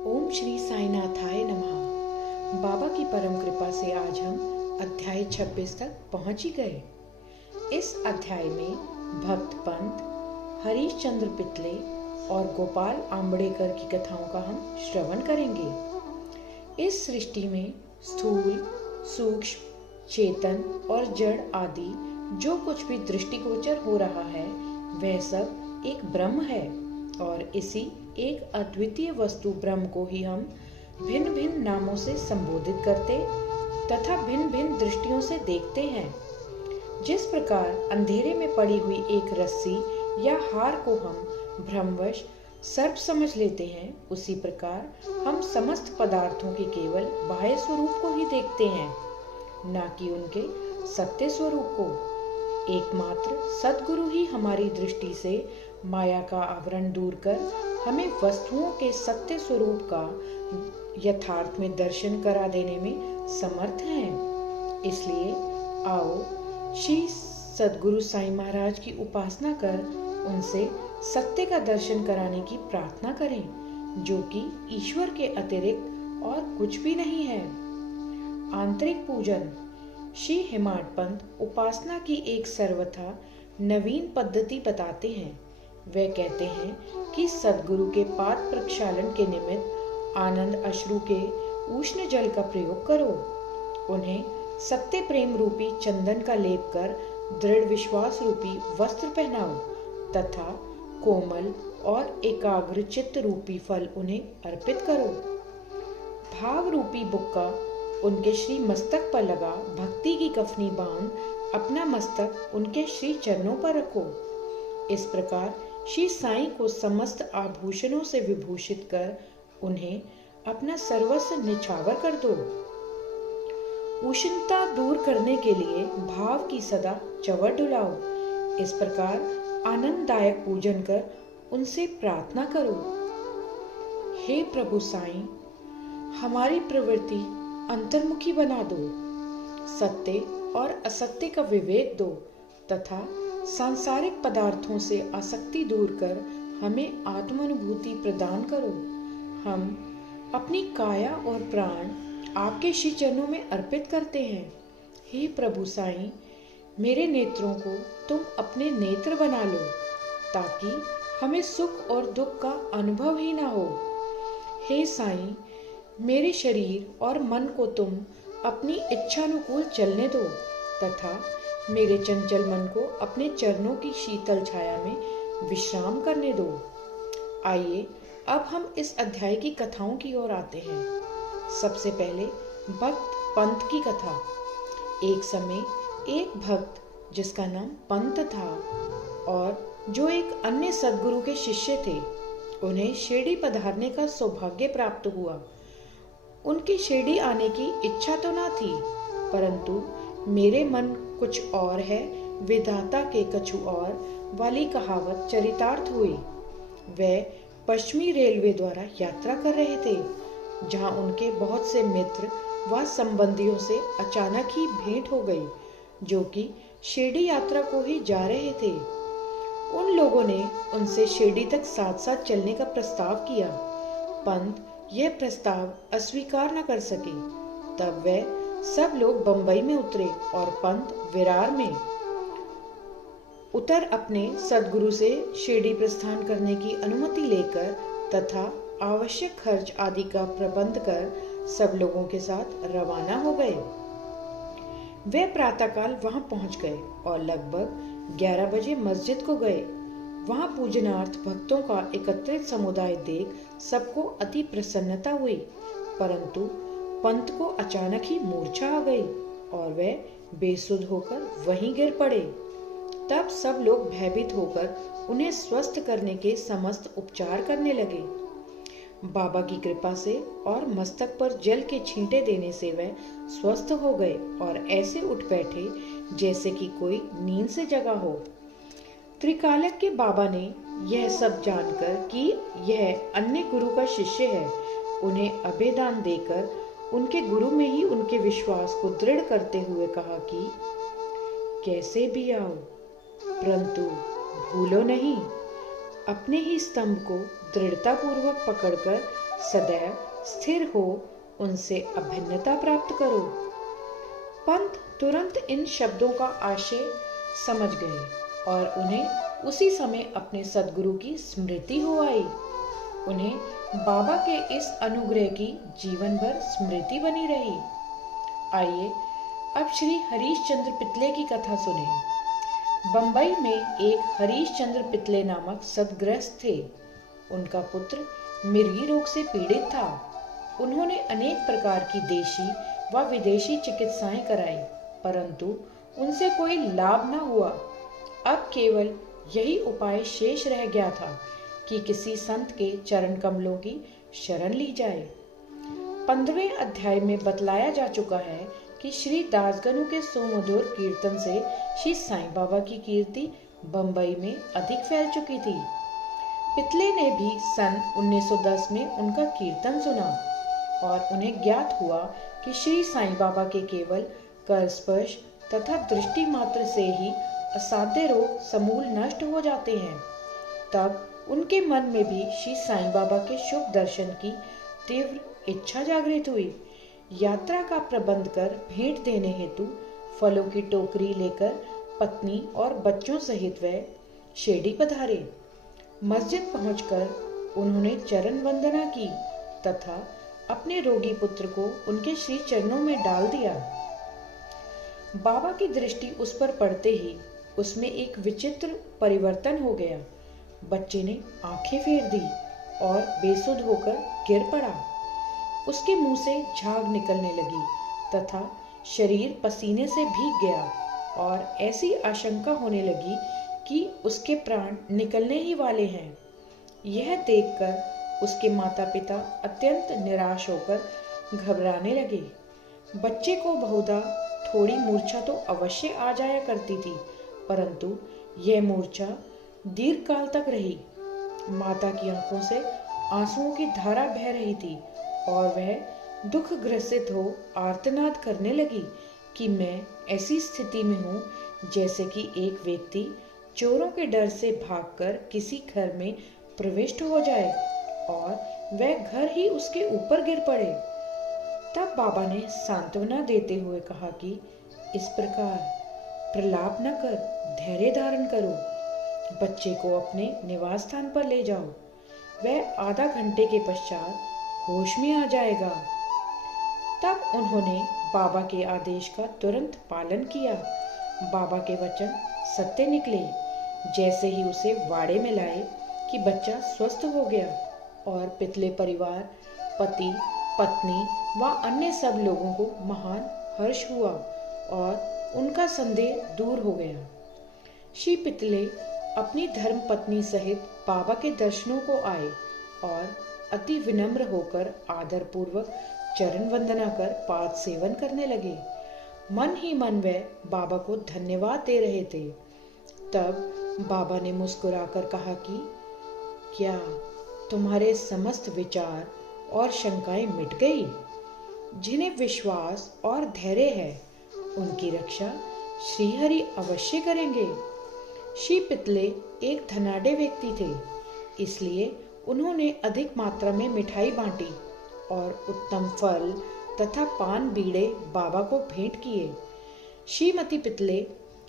ओम श्री साईनाथाय नमः। बाबा की परम कृपा से आज हम अध्याय 26 तक पहुंच ही गए। इस अध्याय में भक्त पंत, हरीश चंद्र पितले और गोपाल आंबेडकर की कथाओं का हम श्रवण करेंगे। इस सृष्टि में स्थूल, सूक्ष्म, चेतन और जड़ आदि जो कुछ भी दृष्टिगोचर हो रहा है वह सब एक ब्रह्म है और इसी एक अद्वितीय वस्तु ब्रह्म को ही हम भिन्न भिन्न नामों से संबोधित करते तथा भिन्न भिन्न दृष्टियों से देखते हैं। जिस प्रकार अंधेरे में पड़ी हुई एक रस्सी या हार को हम भ्रमवश सर्प समझ लेते हैं, उसी प्रकार हम समस्त पदार्थों के केवल बाह्य स्वरूप को ही देखते हैं, न कि उनके सत्य स्वरूप को। एकमात्र सद्गुरु ही हमारी दृष्टि से माया का आवरण दूर कर हमें वस्तुओं के सत्य स्वरूप का यथार्थ में दर्शन करा देने में समर्थ हैं। इसलिए आओ श्री सद्गुरु साईं महाराज की उपासना कर उनसे सत्य का दर्शन कराने की प्रार्थना करें, जो कि ईश्वर के अतिरिक्त और कुछ भी नहीं है। आंतरिक पूजन। श्री हेमाड पंत उपासना की एक सर्वथा नवीन पद्धति बताते हैं। वे कहते हैं कि सद्गुरु के पाद प्रक्षालन के निमित्त आनंद अश्रु के उष्ण जल का प्रयोग करो। उन्हें सत्य प्रेम रूपी चंदन का लेप कर दृढ़ विश्वास रूपी वस्त्र पहनाओ तथा कोमल और एकाग्र चित्त रूपी फल उन्हें अर्पित करो। भाव रूपी बुक्का उनके श्री मस्तक पर लगा भक्ति की कफनी बांध अपना मस्तक उनके श्री चरणों पर रखो। इस प्रकार श्री साईं को समस्त आभूषणों से विभूषित कर उन्हें अपना सर्वस्व निछावर कर दो। उष्णता दूर करने के लिए भाव की सदा चवर डुलाओ। इस प्रकार आनंददायक पूजन कर उनसे प्रार्थना करो। हे प्रभु साईं, हमारी प्रवृत्ति अंतर्मुखी बना दो, सत्य और असत्य का विवेक दो तथा सांसारिक पदार्थों से आसक्ति दूर कर हमें आत्मानुभूति प्रदान करो। हम अपनी काया और प्राण आपके श्री चरणों में अर्पित करते हैं। हे प्रभु साईं, मेरे नेत्रों को तुम अपने नेत्र बना लो ताकि हमें सुख और दुख का अनुभव ही ना हो। हे साईं, मेरे शरीर और मन को तुम अपनी इच्छानुकूल चलने दो तथा मेरे चंचल मन को अपने चरणों की शीतल छाया में विश्राम करने दो। आइए अब हम इस अध्याय की कथाओं की ओर आते हैं। सबसे पहले भक्त पंत की कथा। एक समय एक भक्त जिसका नाम पंत था और जो एक अन्य सद्गुरु के शिष्य थे, उन्हें शिरडी पधारने का सौभाग्य प्राप्त हुआ। उनकी शिरडी आने की इच्छा तो ना थी, परंतु मेरे मन कुछ और है, विधाता के कछु और वाली कहावत चरितार्थ हुई। वे पश्चिमी रेलवे द्वारा यात्रा कर रहे थे, जहां उनके बहुत से मित्र व संबंधियों से अचानक ही भेंट हो गई, जो कि शिरडी यात्रा को ही जा रहे थे। उन लोगों ने उनसे शिरडी तक साथ साथ चलने का प्रस्ताव किया। पंत यह प्रस्ताव अस्वीकार न कर सके। तब वे सब लोग बंबई में उतरे और पंत विरार में उतर अपने सद्गुरु से शिरडी प्रस्थान करने की अनुमति लेकर तथा आवश्यक खर्च आदि का प्रबंध कर सब लोगों के साथ रवाना हो गए। वे प्रातःकाल वहां पहुंच गए और लगभग 11 बजे मस्जिद को गए। वहां पूजनार्थ भक्तों का एकत्रित समुदाय देख सबको अति प्रसन्नता हुई, परंतु पंत को अचानक ही मूर्छा आ गई और वे बेसुध होकर वहीं गिर पड़े। तब सब लोग भयभीत होकर उन्हें स्वस्थ करने के समस्त उपचार करने लगे। बाबा की कृपा से और मस्तक पर जल के छींटे देने से वे स्वस्थ हो गए और ऐसे उठ बैठे जैसे कि कोई नींद से जगा हो। त्रिकालक के बाबा ने यह सब जानकर कि यह अन्य गुरु का शिष्य है, उन्हें अभेदान देकर उनके गुरु में ही उनके विश्वास को दृढ़ करते हुए कहा कि कैसे भी आओ, परंतु भूलो नहीं, अपने ही स्तंभ को दृढ़तापूर्वक पकड़कर सदैव स्थिर हो उनसे अभिन्नता प्राप्त करो। पंत तुरंत इन शब्दों का आशय समझ गए और उन्हें उसी समय अपने सद्गुरु की स्मृति हो आई। उन्हें बाबा के इस अनुग्रह की जीवन भर स्मृति बनी रही। आइए अब श्री हरीश चंद्र पितले की कथा सुने। बंबई में एक हरीश चंद्र पितले नामक सद्गृहस्थ थे। उनका पुत्र मिर्गी रोग से पीड़ित था। उन्होंने अनेक प्रकार की देशी व विदेशी चिकित्साएं कराई, परंतु उनसे कोई लाभ न हुआ। अब केवल यही उपाय शेष रह गया था कि किसी संत के चरण कमलों की शरण ली जाए। 15वें अध्याय में बतलाया जा चुका है कि श्री दासगनु के सुमधुर कीर्तन से श्री साईं बाबा की कीर्ति बंबई में अधिक फैल चुकी थी। पितले ने भी सन 1910 में उनका कीर्तन सुना और उन्हें ज्ञात हुआ कि श्री साईं बाबा के केवल कर स्पर्श तथा दृष्टि मात्र से ही असाध्य रोग समूल नष्ट हो जाते हैं। तब उनके मन में भी श्री साईं बाबा के शुभ दर्शन की तीव्र इच्छा जागृत हुई। यात्रा का प्रबंध कर भेंट देने हेतु फलों की टोकरी लेकर पत्नी और बच्चों सहित वह शिरडी पधारे। मस्जिद पहुंचकर उन्होंने चरण वंदना की तथा अपने रोगी पुत्र को उनके श्री चरणों में डाल दिया। बाबा की दृष्टि उस पर पड़ते ही उसमें एक विचित्र परिवर्तन हो गया। बच्चे ने आंखें फेर दी और बेसुध होकर गिर पड़ा। उसके मुंह से झाग निकलने लगी तथा शरीर पसीने से भीग गया और ऐसी आशंका होने लगी कि उसके प्राण निकलने ही वाले हैं। यह देखकर उसके माता पिता अत्यंत निराश होकर घबराने लगे। बच्चे को बहुधा थोड़ी मूर्छा तो अवश्य आ जाया करती थी, परंतु यह मूर्छा दीर्घ काल तक रही। माता की आंखों से आंसुओं की धारा बह रही थी और वह दुख ग्रसित हो आर्तनाद करने लगी कि मैं ऐसी स्थिति में हूँ जैसे कि एक व्यक्ति चोरों के डर से भागकर किसी घर में प्रविष्ट हो जाए और वह घर ही उसके ऊपर गिर पड़े। तब बाबा ने सांत्वना देते हुए कहा कि इस प्रकार प्रलाप न कर, धैर्य धारण करो, बच्चे को अपने निवास स्थान पर ले जाओ, वह आधा घंटे के पश्चात होश में आ जाएगा। तब उन्होंने बाबा के आदेश का तुरंत पालन किया। बाबा के वचन सत्य निकले। जैसे ही उसे वाड़े में लाए कि बच्चा स्वस्थ हो गया और पितले परिवार, पति, पत्नी व अन्य सब लोगों को महान हर्ष हुआ और उनका संदेह दूर हो गया। श्री पितले अपनी धर्म पत्नी सहित बाबा के दर्शनों को आए और अति विनम्र होकर आदर पूर्वक चरण वंदना कर पाद सेवन करने लगे। मन ही मन वे बाबा को धन्यवाद दे रहे थे। तब बाबा ने मुस्कुराकर कहा कि क्या तुम्हारे समस्त विचार और शंकाएं मिट गई? जिन्हें विश्वास और धैर्य है उनकी रक्षा श्रीहरि अवश्य करेंगे। श्री पितले एक धनाढ्य व्यक्ति थे, इसलिए उन्होंने अधिक मात्रा में मिठाई बांटी और उत्तम फल तथा पान बीड़े बाबा को भेंट किए। श्रीमती पितले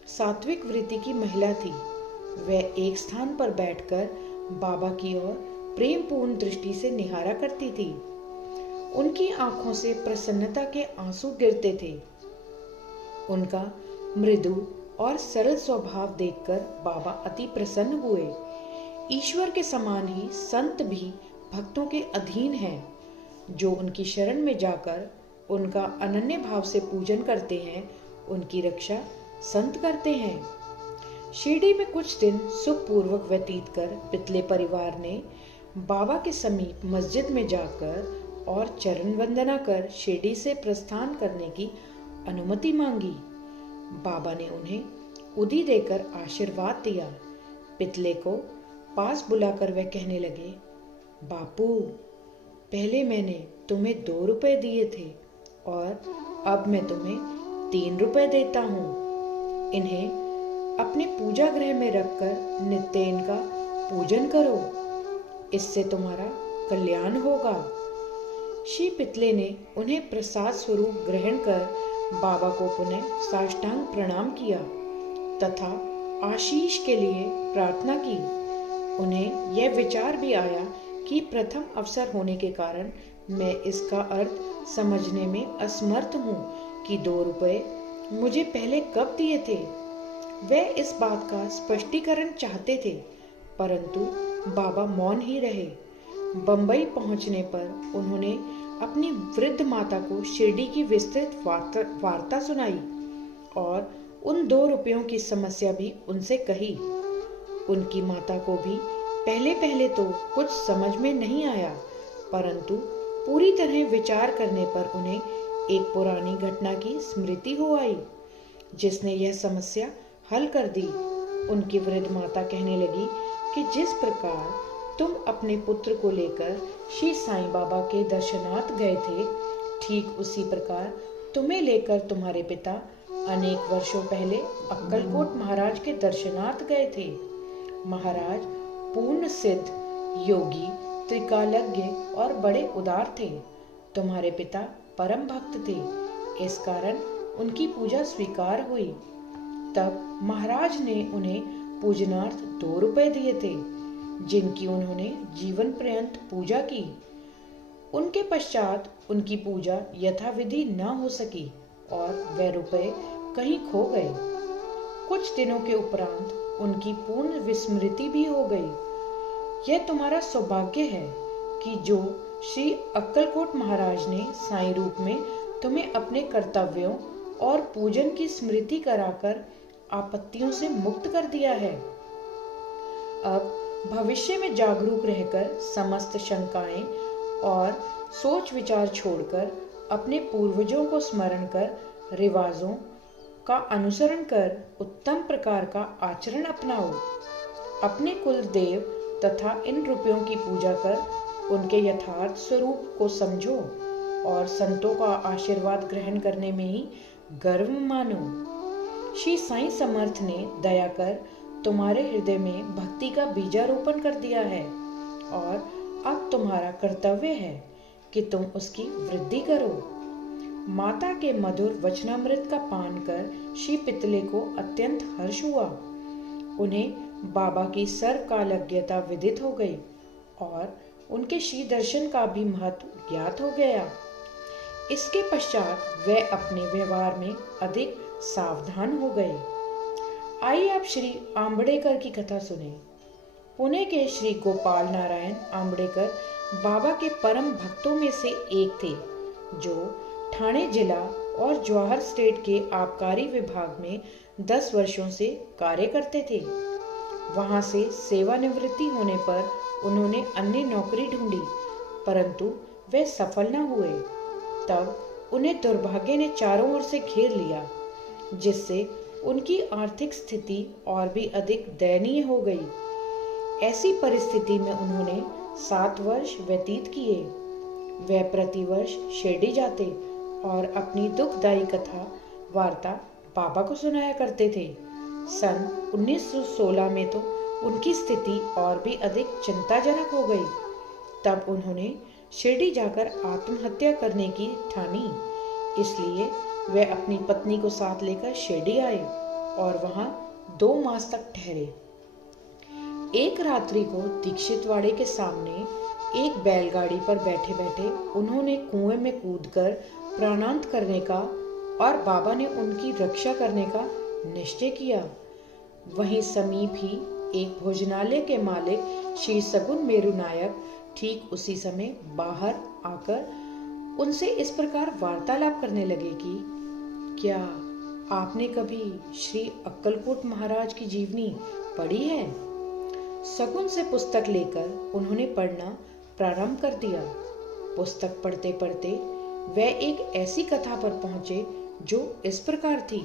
सात्विक वृत्ति की महिला थी। वह एक स्थान पर बैठकर बाबा की ओर प्रेम पूर्ण दृष्टि से निहारा करती थी। उनकी आंखों से प्रसन्नता के आंसू गिरते थे। उनका मृदु और सरल स्वभाव देखकर बाबा अति प्रसन्न हुए। ईश्वर के समान ही संत भी भक्तों के अधीन हैं। जो उनकी शरण में जाकर उनका अनन्य भाव से पूजन करते हैं, उनकी रक्षा संत करते हैं। शिरडी में कुछ दिन सुखपूर्वक व्यतीत कर पितले परिवार ने बाबा के समीप मस्जिद में जाकर और चरण वंदना कर शिरडी से प्रस्थान करने की अनुमति मांगी। बाबा ने उन्हें उदी देकर आशीर्वाद दिया। पितले को पास बुलाकर वह कहने लगे, बापू, पहले मैंने तुम्हें 2 रुपए दिए थे और अब मैं तुम्हें 3 रुपए देता हूँ। इन्हें अपने पूजा गृह में रखकर नित्य इनका पूजन करो, इससे तुम्हारा कल्याण होगा। श्री पितले ने उन्हें प्रसाद स्वरूप ग्रहण कर बाबा को पुनः साष्टांग प्रणाम किया तथा आशीष के लिए प्रार्थना की। उन्हें यह विचार भी आया कि प्रथम अवसर होने के कारण मैं इसका अर्थ समझने में असमर्थ हूँ कि 2 रुपए मुझे पहले कब दिए थे। वे इस बात का स्पष्टीकरण चाहते थे, परंतु बाबा मौन ही रहे। बंबई पहुंचने पर उन्होंने अपनी वृद्ध माता को शिरडी की विस्तृत वार्ता सुनाई और उन 2 रुपयों की समस्या भी उनसे कही। उनकी माता को भी पहले तो कुछ समझ में नहीं आया, परंतु पूरी तरह विचार करने पर उन्हें एक पुरानी घटना की स्मृति हो आई, जिसने यह समस्या हल कर दी। उनकी वृद्ध माता कहने लगी कि जिस प्रकार तुम अपने पुत्र को लेकर श्री साईं बाबा के दर्शनार्थ गए थे, ठीक उसी प्रकार तुम्हें लेकर तुम्हारे पिता अनेक वर्षों पहले अक्कलकोट महाराज के दर्शनार्थ गए थे। महाराज पूर्ण सिद्ध, योगी, त्रिकालज्ञ और बड़े उदार थे। तुम्हारे पिता परम भक्त थे, इस कारण उनकी पूजा स्वीकार हुई। तब महाराज ने उन्हें पूजनार्थ 2 रुपए दिए थे, जिनकी उन्होंने जीवन पर्यंत पूजा की। उनके पश्चात उनकी पूजा यथाविधि न हो सकी और वे रुपए कहीं खो गए। कुछ दिनों के उपरांत उनकी पूर्ण विस्मृति भी हो गई। यह तुम्हारा सौभाग्य है कि जो श्री अक्कलकोट महाराज ने साईं रूप में तुम्हें अपने कर्तव्यों और पूजन की स्मृति कराकर आपत्तियों से मुक्त कर दिया है। अब भविष्य में जागरूक रहकर समस्त शंकाएं और सोच विचार छोड़कर अपने पूर्वजों को स्मरण कर रिवाजों का अनुसरण कर उत्तम प्रकार का आचरण अपनाओ। अपने कुल देव तथा इन रुपयों की पूजा कर उनके यथार्थ स्वरूप को समझो और संतों का आशीर्वाद ग्रहण करने में ही गर्व मानो। श्री साईं समर्थ ने दया कर तुम्हारे हृदय में भक्ति का बीजारोपण कर दिया है और अब तुम्हारा कर्तव्य है कि तुम उसकी वृद्धि करो। माता के मधुर वचनामृत का पान कर श्री पितले को अत्यंत हर्ष हुआ। उन्हें बाबा की सर्वकालज्ञता विदित हो गई और उनके श्री दर्शन का भी महत्व ज्ञात हो गया। इसके पश्चात वे अपने व्यवहार में अधिक सावधान हो गए। आइए आप श्री आंबेडकर की कथा सुने। पुणे के श्री गोपाल नारायण आंबेडकर बाबा के परम भक्तों में से एक थे, जो ठाणे जिला और जवाहर स्टेट के आबकारी विभाग में 10 वर्षों से कार्य करते थे। वहां से सेवानिवृत्ति होने पर उन्होंने अन्य नौकरी ढूंढी, परंतु वे सफल न हुए। तब उन्हें दुर्भाग्य ने चारों ओर से घेर लिया, जिससे उनकी आर्थिक स्थिति और भी अधिक दयनीय हो गई। ऐसी परिस्थिति में उन्होंने 7 वर्ष व्यतीत किए। वे प्रतिवर्ष शिरडी जाते और अपनी दुखदायी कथा वार्ता बाबा को सुनाया करते थे। सन 1916 में तो उनकी स्थिति और भी अधिक चिंताजनक हो गई। तब उन्होंने शिरडी जाकर आत्महत्या करने की ठानी। इसलिए वे अपनी पत्नी को साथ लेकर शिरडी आए और वहां 2 मास तक ठहरे। एक रात्रि को दीक्षितवाड़े के सामने एक बैलगाड़ी पर बैठे बैठे उन्होंने कुएं में कूदकर प्राणांत करने का और बाबा ने उनकी रक्षा करने का निश्चय किया। वहीं समीप ही एक भोजनालय के मालिक श्री सगुन मेरू नायक ठीक उसी समय बाहर आकर उनसे इस प्रकार वार्तालाप करने लगे कि क्या आपने कभी श्री अक्कलकोट महाराज की जीवनी पढ़ी है? सगुन से पुस्तक लेकर उन्होंने पढ़ना प्रारंभ कर दिया। पुस्तक पढ़ते पढ़ते वे एक ऐसी कथा पर पहुंचे जो इस प्रकार थी।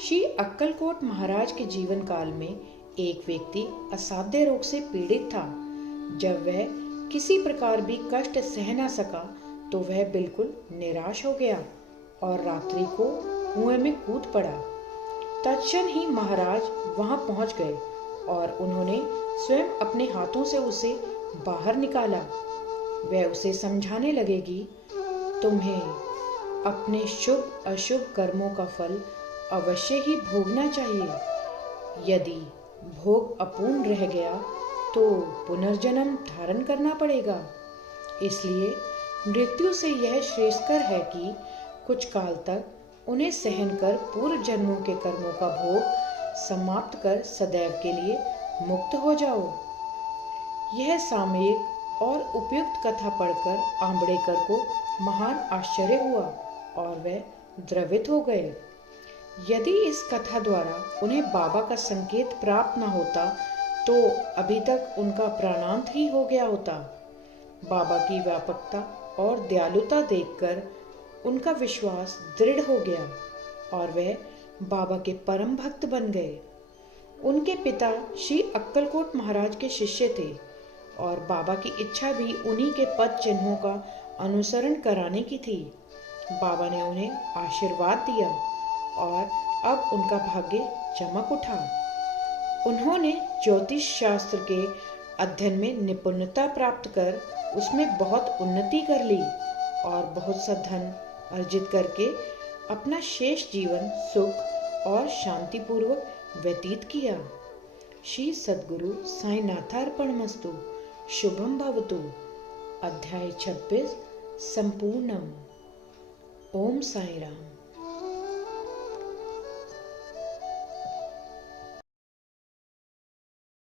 श्री अक्कलकोट महाराज के जीवन काल में एक व्यक्ति असाध्य रोग से पीड़ित था। जब वह किसी प्रकार भी कष्ट सह न सका तो वह बिल्कुल निराश हो गया और रात्रि को कुएं में कूद पड़ा। तत्क्षण ही महाराज वहां पहुंच गए और उन्होंने स्वयं अपने हाथों से उसे बाहर निकाला। वह उसे समझाने लगेगी, तुम्हें अपने शुभ अशुभ कर्मों का फल अवश्य ही भोगना चाहिए। यदि भोग अपूर्ण रह गया तो पुनर्जन्म धारण करना पड़ेगा। इसलिए मृत्यु से यह श्रेयस्कर है कि कुछ काल तक उन्हें सहन कर पूर्व जन्मों के कर्मों का भोग समाप्त कर सदैव के लिए मुक्त हो जाओ। यह सामयिक और उपयुक्त कथा पढ़कर आंबेडकर को महान आश्चर्य हुआ और वे द्रवित हो गए। यदि इस कथा द्वारा उन्हें बाबा का संकेत प्राप्त न होता तो अभी तक उनका प्राणांत ही हो गया होता। बाबा की व्यापकता और दयालुता देखकर उनका विश्वास दृढ़ हो गया और वे बाबा के परम भक्त बन गए। उनके पिता श्री अक्कलकोट महाराज के शिष्य थे और बाबा की इच्छा भी उन्हीं के पद चिन्हों का अनुसरण कराने की थी। बाबा ने उन्हें आशीर्वाद दिया और अब उनका भाग्य चमक उठा। उन्होंने ज्योतिष शास्त्र के अध्ययन में निपुणता प्राप्त कर उसमें बहुत उन्नति कर ली और बहुत सा धन अर्जित करके अपना शेष जीवन सुख और शांतिपूर्वक व्यतीत किया। श्री सद्गुरु साईनाथार्पणमस्तु। शुभम भवतु। अध्याय 26 संपूर्णम। ओम साई राम।